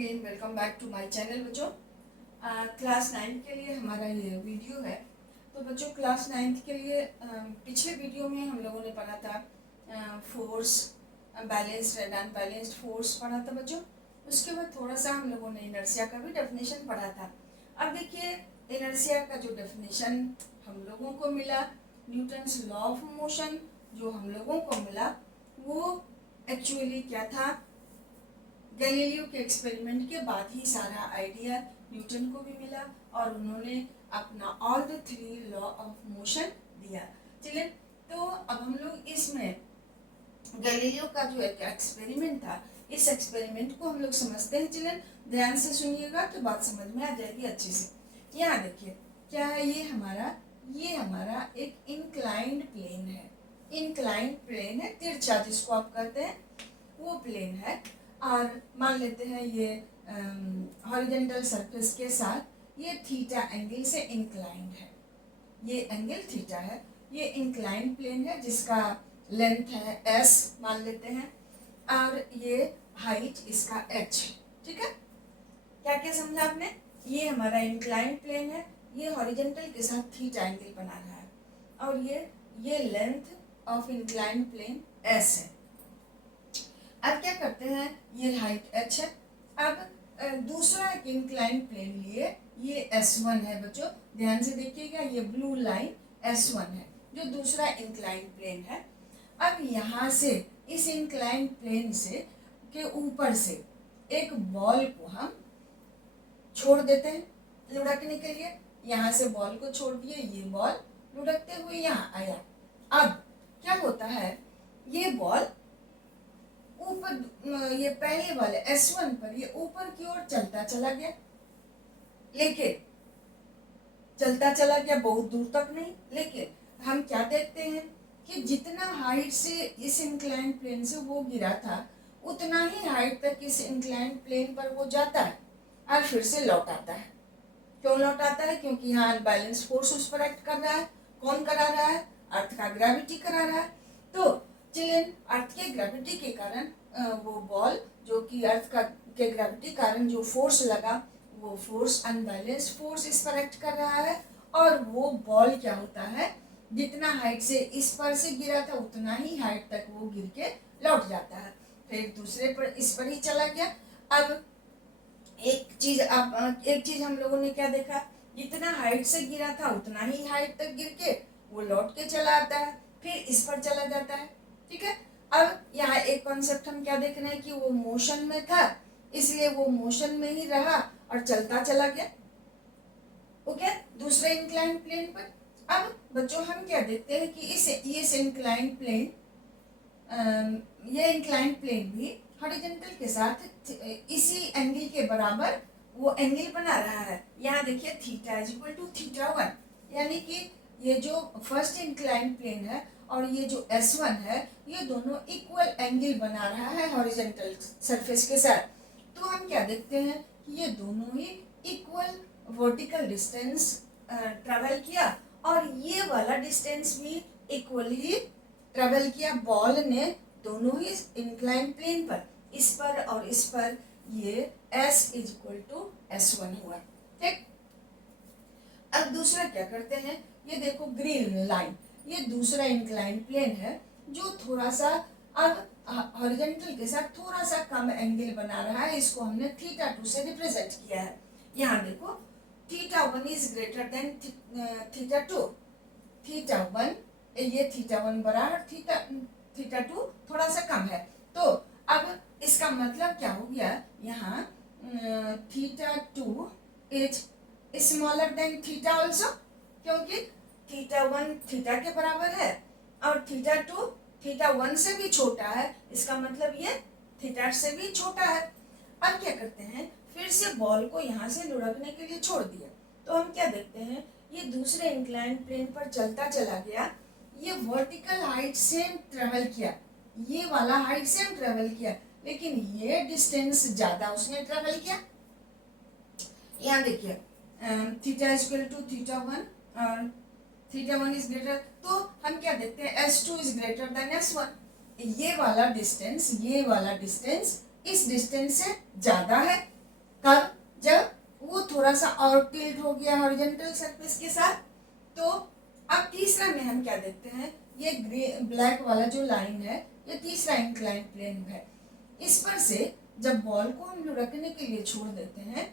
Again welcome back to my channel बच्चों। Class 9 के लिए हमारा ये वीडियो है। तो बच्चों क्लास 9 के लिए पिछले वीडियो में हम लोगों ने पढ़ा था force, balanced and unbalanced force पढ़ा था बच्चों। उसके बाद थोड़ा सा हम लोगों ने इनर्शिया का भी डेफिनेशन पढ़ा था। अब देखिए इनर्शिया का जो डेफिनेशन हम लोगों को मिला, न्यूटन्स लॉ ऑफ मोशन जो हम लोगों को मिला, वो एक्चुअली क्या था, गैलीलियो के एक्सपेरिमेंट के बाद ही सारा आइडिया न्यूटन को भी मिला और उन्होंने अपना all the three law of motion दिया। चलिए तो अब हम लोग इसमें गैलीलियो का जो एक एक्सपेरिमेंट था, इस एक्सपेरिमेंट को हम लोग समझते हैं। चलिए ध्यान से सुनिएगा तो बात समझ में आ जाएगी अच्छे से। यहाँ देखिए क्या है, ये हमारा एक इंक्लाइंड प्लेन है। इंक्लाइंड प्लेन है, तिरछा जिसको आप कहते हैं, वो प्लेन है। और मान लेते हैं ये हॉरिजॉन्टल सरफेस के साथ ये थीटा एंगल से इंक्लाइंड है। ये एंगल थीटा है, ये इंक्लाइंड प्लेन है जिसका लेंथ है s मान लेते हैं, और ये हाइट इसका h। ठीक है, क्या क्या समझा आपने? ये हमारा इंक्लाइंड प्लेन है, ये हॉरिजॉन्टल के साथ थीटा एंगल बना रहा है, और ये length of inclined plane s है। अब क्या करते हैं, ये हाइट h है। अब दूसरा एक इंक्लाइंड प्लेन लिए, ये S1 है बच्चों, ध्यान से देखिएगा, ये ब्लू लाइन S1 है जो दूसरा इंक्लाइंड प्लेन है। अब यहाँ से इस इंक्लाइंड प्लेन से के ऊपर से एक बॉल को हम छोड़ देते हैं लुढ़कने के लिए। यहाँ से बॉल को छोड़ दिए, ये बॉल लुढ़कते हुए यहाँ आया। अब क्या होता है, ये बॉल ऊपर, ये पहले वाले S1 पर ये ऊपर की ओर चलता चला गया, लेकिन चलता चला गया बहुत दूर तक नहीं। लेकिन हम क्या देखते हैं कि जितना हाइट से इस इंक्लाइंड प्लेन से वो गिरा था, उतना ही हाइट तक इस इंक्लाइंड प्लेन पर वो जाता है और फिर से लौट आता है। क्यों लौट आता है? क्योंकि यहाँ अनबैलेंस फोर्स उस पर एक्ट कर रहा है। कौन करा रहा है? अर्थ का ग्रेविटी करा रहा है। तो चलिए अर्थ के ग्रेविटी के कारण वो बॉल जो कि अर्थ का के ग्रेविटी कारण जो फोर्स लगा, वो फोर्स अनबैलेंस फोर्स इस पर एक्ट कर रहा है, और वो बॉल क्या होता है, जितना हाइट से इस पर से गिरा था उतना ही हाइट तक वो गिर के लौट जाता है, फिर दूसरे पर इस पर ही चला गया। अब एक चीज हम लोगों ने क्या देखा, जितना हाइट से गिरा था उतना ही हाइट तक गिर के वो लौट के चला आता है, फिर इस पर चला जाता है। ठीक है, अब यहाँ एक कॉन्सेप्ट हम क्या देख रहे हैं कि वो मोशन में था, इसलिए वो मोशन में ही रहा और चलता चला गया। ओके, दूसरे इंक्लाइंड प्लेन पर। अब बच्चों हम क्या देखते हैं कि इस इंक्लाइंड प्लेन, ये इंक्लाइंड प्लेन भी हॉरिजॉन्टल के साथ इसी एंगल के बराबर वो एंगल बना रहा है। यहाँ देखिए थीटा इज इक्वल टू θ1, यानी कि ये जो फर्स्ट इंक्लाइंड प्लेन है और ये जो S1 है, ये दोनों इक्वल एंगल बना रहा है हॉरिजॉन्टल सरफेस के साथ। तो हम क्या देखते हैं कि ये दोनों ही इक्वल वर्टिकल डिस्टेंस ट्रेवल किया, और ये वाला डिस्टेंस भी इक्वल ही ट्रेवल किया बॉल ने, दोनों ही इंक्लाइंड प्लेन पर, इस पर और इस पर, ये S is equal to S1 हुआ। ठीक, अब दूसरा क्या करते हैं, ये देखो ग्रीन लाइन, ये दूसरा इंक्लाइंड प्लेन है जो थोड़ा सा अब हॉरिजॉन्टल के साथ थोड़ा सा कम एंगल बना रहा है। इसको हमने θ2 से रिप्रेजेंट किया है। यहाँ देखो θ1 इज ग्रेटर देन θ2, θ1, ये θ1 बराबर θ2 थोड़ा सा कम है। तो अब इसका मतलब क्या हो गया, यहाँ θ2 इज स्मॉलर देन θ ऑल्सो, क्योंकि θ1 θ के बराबर है और θ2 θ1 से भी छोटा है, इसका मतलब ये θ से भी छोटा है। अब क्या करते हैं, फिर से बॉल को यहाँ से लुढ़कने के लिए छोड़ दिया, तो हम क्या देखते हैं, ये दूसरे इंक्लाइंड प्लेन पर चलता चला गया, ये वर्टिकल हाइट सेम ट्रेवल किया, ये वाला हाइट सेम ट्रेवल किया, लेकिन ये डिस्टेंस ज्यादा उसने ट्रेवल किया। यहाँ देखिए θ इज इक्वल टू θ1 और θ1 इज ग्रेटर, तो हम क्या देखते हैं, S2 is greater than S1, ये वाला डिस्टेंस इस डिस्टेंस से ज्यादा है, कब? जब वो थोड़ा सा और टिल्ट हो गया हॉरिजॉन्टल सरफेस के साथ। तो अब तीसरा में हम क्या देखते हैं, ये ब्लैक वाला जो लाइन है ये तीसरा इंक्लाइन प्लेन है। इस पर से जब बॉल को हम लुढ़कने के लिए छोड़ देते हैं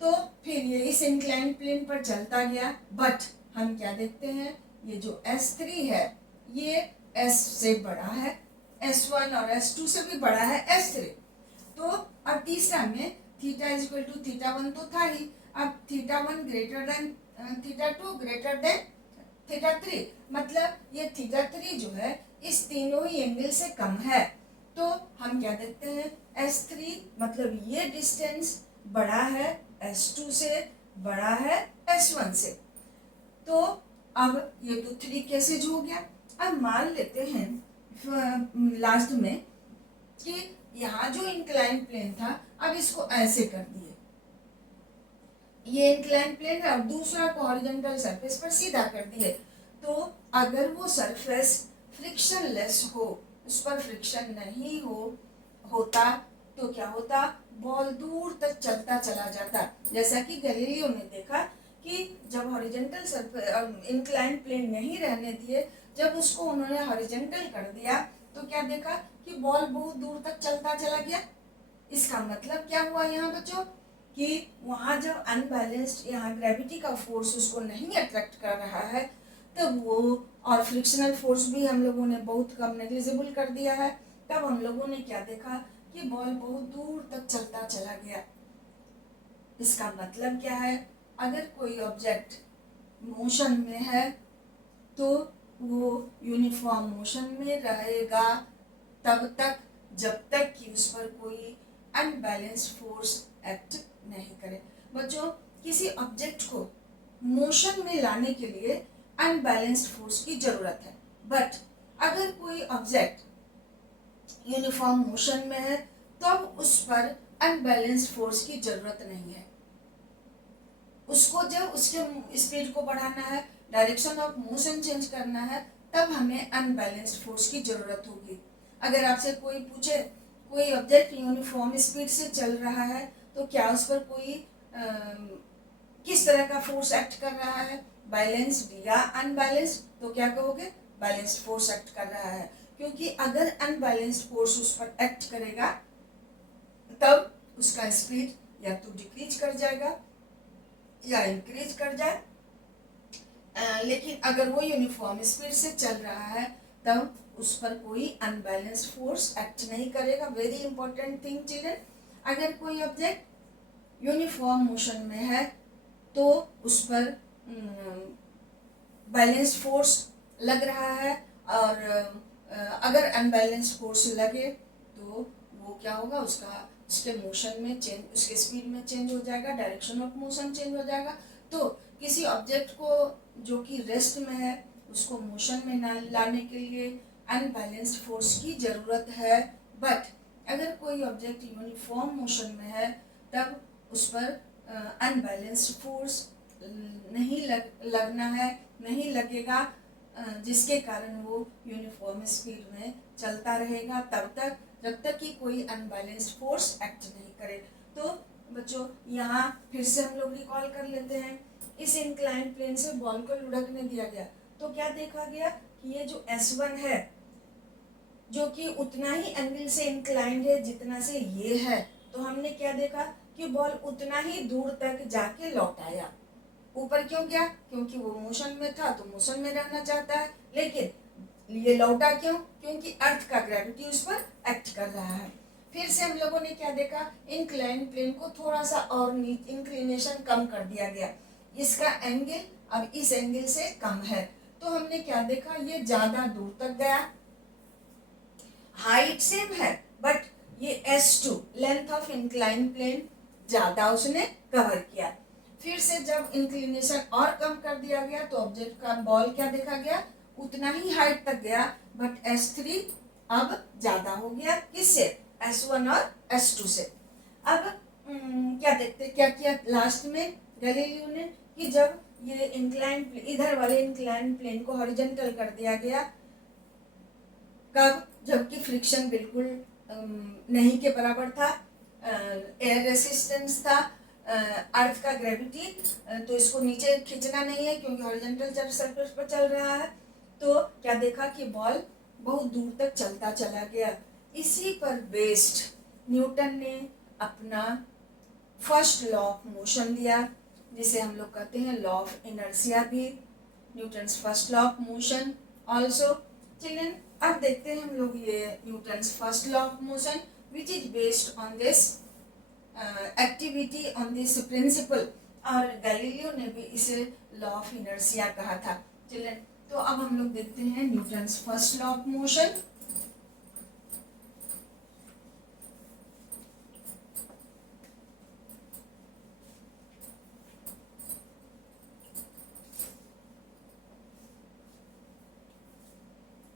तो फिर ये इस इंक्लाइन प्लेन पर चलता गया, बट हम क्या देखते हैं, ये जो S3 है ये S से बड़ा है, S1 और S2 से भी बड़ा है S3। तो अब तीसरा में थीटा इज इक्वल टू θ1 तो था ही, अब θ1 ग्रेटर देन θ2 ग्रेटर देन θ3, मतलब ये θ3 जो है इस तीनों ही एंगल से कम है। तो हम क्या देखते हैं, S3 मतलब ये डिस्टेंस बड़ा है S2 से, बड़ा है S1 से। तो अब ये तो 3 कैसेज हो गया। अब मान लेते हैं लास्ट में कि यहाँ जो इंक्लाइन प्लेन था अब इसको ऐसे कर दिए, ये इंक्लाइन प्लेन है और दूसरा को हॉरिजॉन्टल सरफेस पर सीधा कर दिए। तो अगर वो सरफेस फ्रिक्शनलेस हो, उस पर फ्रिक्शन नहीं होता तो क्या होता, बॉल दूर तक चलता चला जाता। जैसा कि गैलीलियो ने देखा कि जब हॉरिजॉन्टल सरफेस इंक्लाइन प्लेन नहीं रहने दिए, जब उसको उन्होंने हॉरिजॉन्टल कर दिया तो क्या देखा कि बॉल बहुत दूर तक चलता चला गया। इसका मतलब क्या हुआ यहाँ बच्चों, कि वहाँ जब अनबैलेंस्ड यहाँ ग्रेविटी का फोर्स उसको नहीं अट्रैक्ट कर रहा है तब वो, और फ्रिक्शनल फोर्स भी हम लोगों ने बहुत कम नेग्लिजिबल कर दिया है, तब हम लोगों ने क्या देखा कि बॉल बहुत दूर तक चलता चला गया। इसका मतलब क्या है, अगर कोई ऑब्जेक्ट मोशन में है तो वो यूनिफॉर्म मोशन में रहेगा तब तक जब तक कि उस पर कोई अनबैलेंस्ड फोर्स एक्ट नहीं करे। बच्चों, किसी ऑब्जेक्ट को मोशन में लाने के लिए अनबैलेंस्ड फोर्स की जरूरत है, बट अगर कोई ऑब्जेक्ट यूनिफॉर्म मोशन में है तब उस पर अनबैलेंस्ड फोर्स की जरूरत नहीं है। उसको जब उसके स्पीड को बढ़ाना है, डायरेक्शन ऑफ मोशन चेंज करना है, तब हमें अनबैलेंस्ड फोर्स की जरूरत होगी। अगर आपसे कोई पूछे कोई ऑब्जेक्ट यूनिफॉर्म स्पीड से चल रहा है तो क्या उस पर कोई किस तरह का फोर्स एक्ट कर रहा है, बैलेंस्ड या अनबैलेंस्ड, तो क्या कहोगे, बैलेंस्ड फोर्स एक्ट कर रहा है। क्योंकि अगर अनबैलेंस्ड फोर्स उस पर एक्ट करेगा तब उसका स्पीड या तो डिक्रीज कर जाएगा या इंक्रीज कर जाए, लेकिन अगर वो यूनिफॉर्म स्पीड से चल रहा है तब उस पर कोई अनबैलेंस्ड फोर्स एक्ट नहीं करेगा। वेरी इंपॉर्टेंट थिंग चिल्ड्रन, अगर कोई ऑब्जेक्ट यूनिफॉर्म मोशन में है तो उस पर बैलेंस्ड फोर्स लग रहा है, और अगर अनबैलेंस्ड फोर्स लगे तो वो क्या होगा, उसके मोशन में चेंज, उसके स्पीड में चेंज हो जाएगा, डायरेक्शन ऑफ मोशन चेंज हो जाएगा। तो किसी ऑब्जेक्ट को जो कि रेस्ट में है उसको मोशन में लाने के लिए अनबैलेंस्ड फोर्स की ज़रूरत है, बट अगर कोई ऑब्जेक्ट यूनिफॉर्म मोशन में है तब उस पर अनबैलेंस्ड फोर्स नहीं लगना है, नहीं लगेगा, जिसके कारण वो यूनिफॉर्म स्पीड में चलता रहेगा तब तक जब तक कि कोई अनबैलेंस्ड फोर्स एक्ट नहीं करे। तो बच्चों, यहाँ फिर से हम लोग रिकॉल कर लेते हैं, इस इंक्लाइन प्लेन से बॉल को लुढ़कने दिया गया तो क्या देखा गया कि ये जो S1 है जो कि उतना ही एंगल से इंक्लाइंड है जितना से ये है, तो हमने क्या देखा कि बॉल उतना ही दूर तक जाके लौट आया। ऊपर क्यों गया, क्योंकि वो मोशन में था तो मोशन में रहना चाहता है, लेकिन ये लौटा क्यों, क्योंकि अर्थ का ग्रेविटी उस पर एक्ट कर रहा है। फिर से हम लोगों ने क्या देखा, इंक्लाइन प्लेन को थोड़ा सा और इंक्लिनेशन कम कर दिया गया, इसका एंगल अब इस एंगल से कम है, तो हमने क्या देखा, ये ज्यादा दूर तक गया, हाइट सेम है बट ये S2 length of incline plane ज्यादा उसने कवर किया। फिर से जब इंक्लिनेशन और कम कर दिया गया तो ऑब्जेक्ट का बॉल क्या देखा गया, उतना ही हाइट तक गया, बट S3 अब ज्यादा हो गया, किससे, S1 और S2 से। अब क्या देखते, क्या किया लास्ट में गैलीलियो ने, कि जब ये इंक्लाइन इधर वाले इंक्लाइन प्लेन को हॉरिजॉन्टल कर दिया गया, कब, जबकि फ्रिक्शन बिल्कुल नहीं के बराबर था, एयर रेसिस्टेंस था, अर्थ का ग्रेविटी, तो इसको नीचे खींचना नहीं है क्योंकि हॉरिजॉन्टल सरफेस पर चल रहा है। तो क्या देखा कि बॉल बहुत दूर तक चलता चला गया। इसी पर बेस्ड न्यूटन ने अपना फर्स्ट लॉ ऑफ मोशन दिया, जिसे हम लोग कहते हैं लॉ ऑफ इनर्शिया भी, Newton's first law of motion also. Children, अब देखते हैं हम लोग ये Newton's first law of motion which is based on this activity, on this principle, और गैलीलियो ने भी इसे लॉ ऑफ इनर्शिया कहा था। चिल्ड्रन, तो अब हम लोग देखते हैं Newton's first law of motion.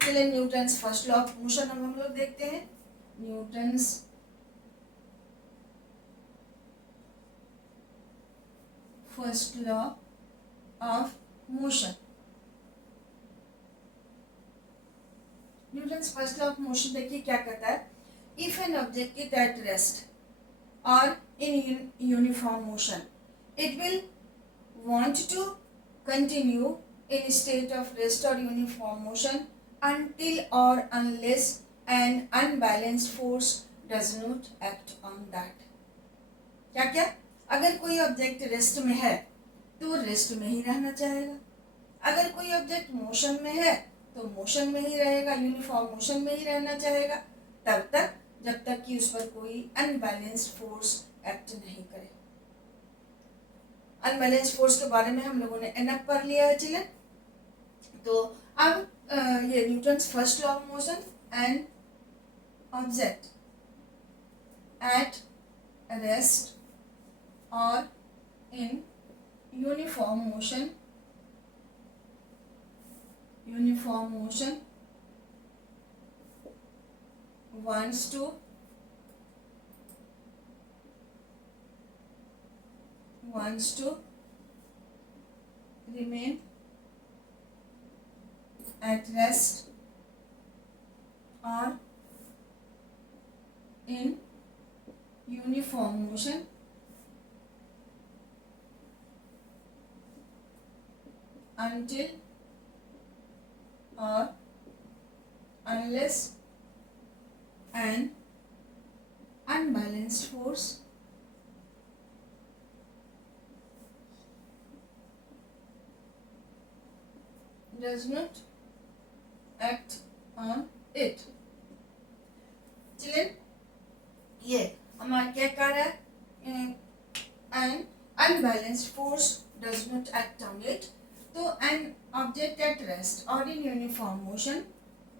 चलिए Newton's first law of motion अब हम लोग देखते हैं। Newton's first law of motion, Newton's first law of motion देखिए क्या कहता है। If an object is at rest और in uniform motion, it will want to continue in state of rest or uniform motion until or unless an unbalanced force does not act on that। क्या क्या? अगर कोई object rest में है तो rest में ही रहना चाहेगा, अगर कोई ऑब्जेक्ट मोशन में है तो मोशन में ही रहेगा, यूनिफॉर्म मोशन में ही रहना चाहेगा, तब तक जब तक कि उस पर कोई अनबैलेंस्ड फोर्स एक्ट नहीं करे। अनबैलेंस्ड फोर्स के बारे में हम लोगों ने एनफ पढ़ लिया है चिल्ड्रन। तो अब ये Newton's first law of motion, and object at rest और in uniform motion wants to remain at rest or in uniform motion until or unless an unbalanced force does not act on it। चलिए ये हमारा क्या कह रहा है, an unbalanced force does not act on it। तो an object at rest or in uniform motion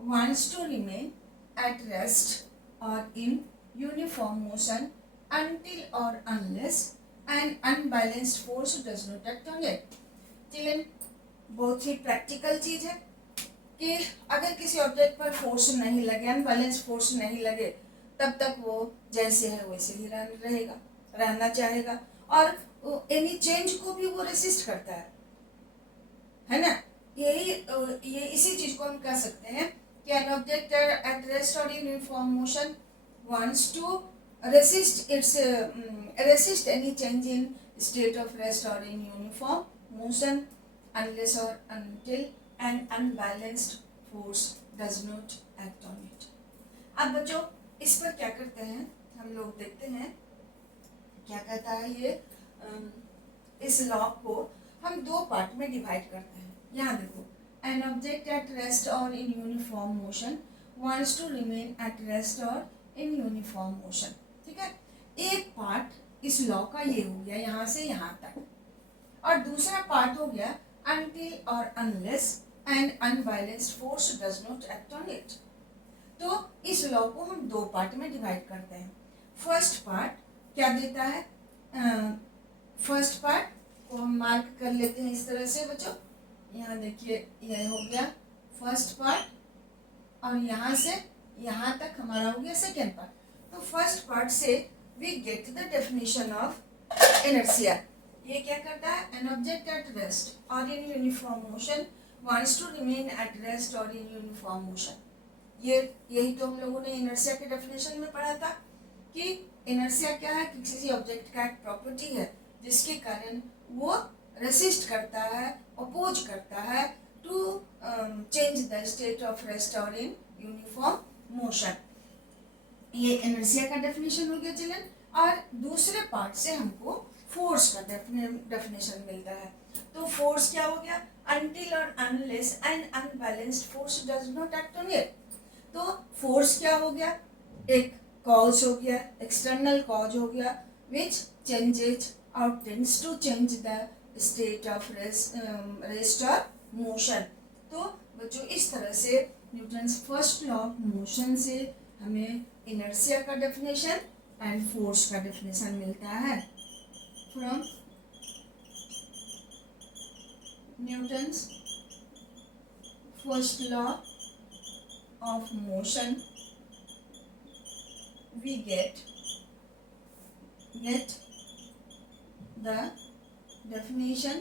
wants to remain at rest or in uniform motion until or unless an unbalanced force does not act on it। चलिए बहुत ही practical चीज है कि अगर किसी object पर force नहीं लगे, अनबैलेंस फोर्स नहीं लगे, तब तक वो जैसे है वैसे ही रहेगा, रहना चाहेगा, और एनी चेंज को भी वो रेसिस्ट करता है ना। ये इसी चीज को हम कह सकते हैं कि एन ऑब्जेक्ट एट रेस्ट और in uniform motion wants to resist any change in state of rest or in uniform motion unless or until an unbalanced force does not act on it। अब बच्चों इस पर क्या करते हैं हम लोग देखते हैं क्या कहता है ये। इस लॉ को हम दो पार्ट में डिवाइड करते हैं। यहाँ देखो, एन ऑब्जेक्ट एट रेस्ट और in uniform motion wants to remain at rest और इन यूनिफॉर्म मोशन। ठीक है, एक पार्ट इस लॉ का ये हो गया यहाँ से यहाँ तक, और दूसरा पार्ट हो गया until or unless an unbalanced force does not act on it। तो इस लॉ को हम दो पार्ट में डिवाइड करते हैं। फर्स्ट पार्ट क्या देता है, फर्स्ट पार्ट को हम मार्क कर लेते हैं इस तरह से बच्चों। यहाँ देखिए यह हो गया फर्स्ट पार्ट, और यहाँ से यहाँ तक हमारा हो गया सेकेंड पार्ट। तो फर्स्ट पार्ट से we get the definition of inertia. ये क्या करता है, एन ऑब्जेक्ट एट रेस्ट और in uniform motion wants to remain at rest और इन यूनिफॉर्म मोशन। यही तो हम लोगों ने इनर्शिया के डेफिनेशन में पढ़ा था कि इनर्शिया क्या है कि किसी ऑब्जेक्ट का एक प्रॉपर्टी है जिसके कारण वो रेसिस्ट करता है, अपोज करता है to change the state of rest और इन यूनिफॉर्म मोशन। ये इनर्शिया का डेफिनेशन हो गया चिल्ड्रन। और दूसरे पार्ट से हमको फोर्स का डेफिनेशन मिलता है। तो फोर्स क्या हो गया? अनटिल और unless N unbalanced force does not act on it. तो फोर्स क्या हो गया? एक कॉज हो गया, एक्सटर्नल कॉज हो गया विच चेंजेज और tends to change the state of rest और मोशन। तो बच्चों इस तरह से Newton's first law of motion से हमें इनर्शिया का डेफिनेशन एंड फोर्स का डेफिनेशन मिलता है from Newton's first law of motion we get the definition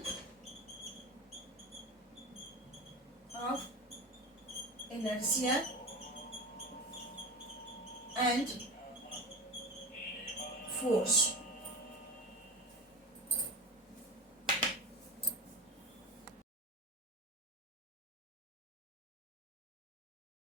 of inertia and force.